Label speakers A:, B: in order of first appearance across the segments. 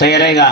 A: तयार आहे का?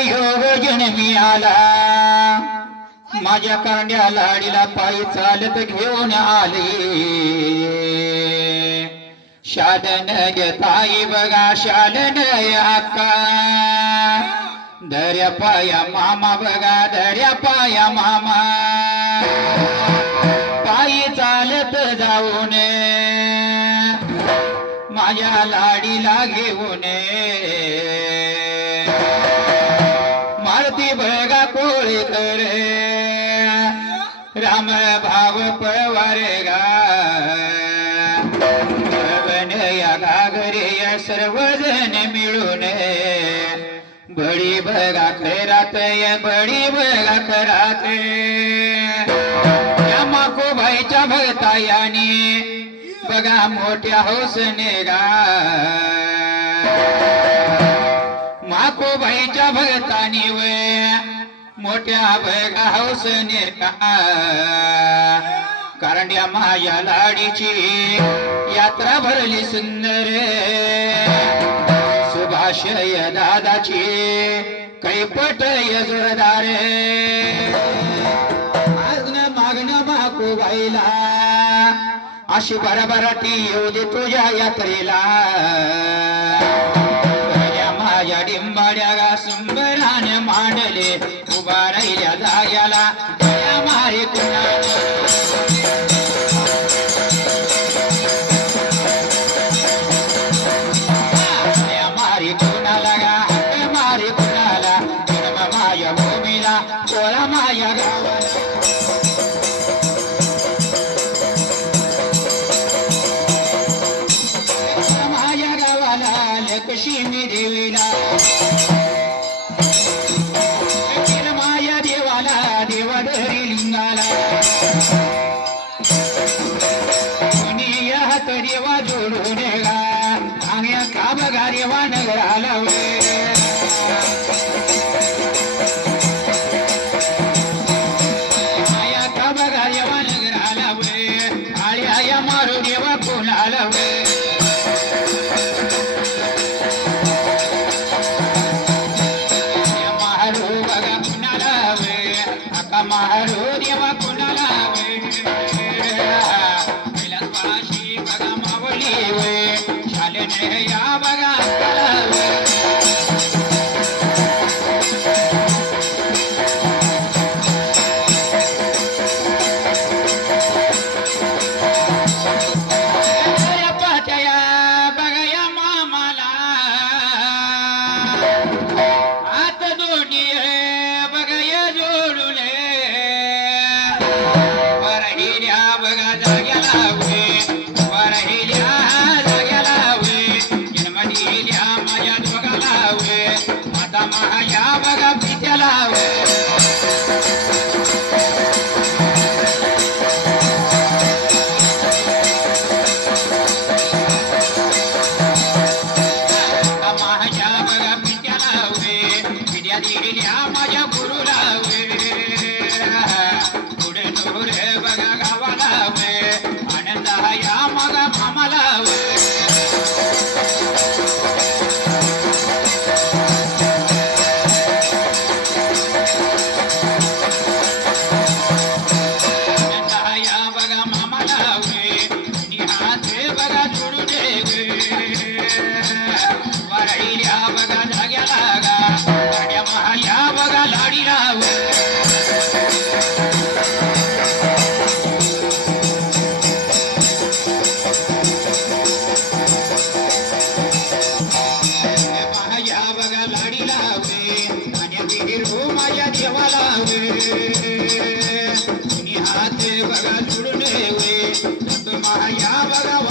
A: योग जन्मी आला माझ्या कांड्या लाडीला पायी चालत घेऊन आले. शालन ताई बघा शालन अक्का. दर्या पाया मामा बघा दर्या पाया मामा. पायी चालत जाऊन माझ्या लाडीला घेऊन. ती बघा कोळी तर राम भाव पवारे गा. या घागरे या सर्वजण मिळून बळी बघा खरात या बळी बघा खरात या माकोबाईच्या भगता याने बघा मोठ्या हौसने गा. भाईच्या भगतानी वे मोठ्या भैगा हौसने का? कारण या माया लाडीची यात्रा भरली सुंदर सुभाषय दादाची कैपट जोरदार मागण मागणं माकोबाईला अशी बराबराटी येऊ दे तुझ्या यात्रेला. कोळा माया गावाला माझ्या गावाला लक्ष्मी देवीला. ಮಾಯ गाडी लावे आणि रो माझ्या देवाला हात बघा सोडून माया बघा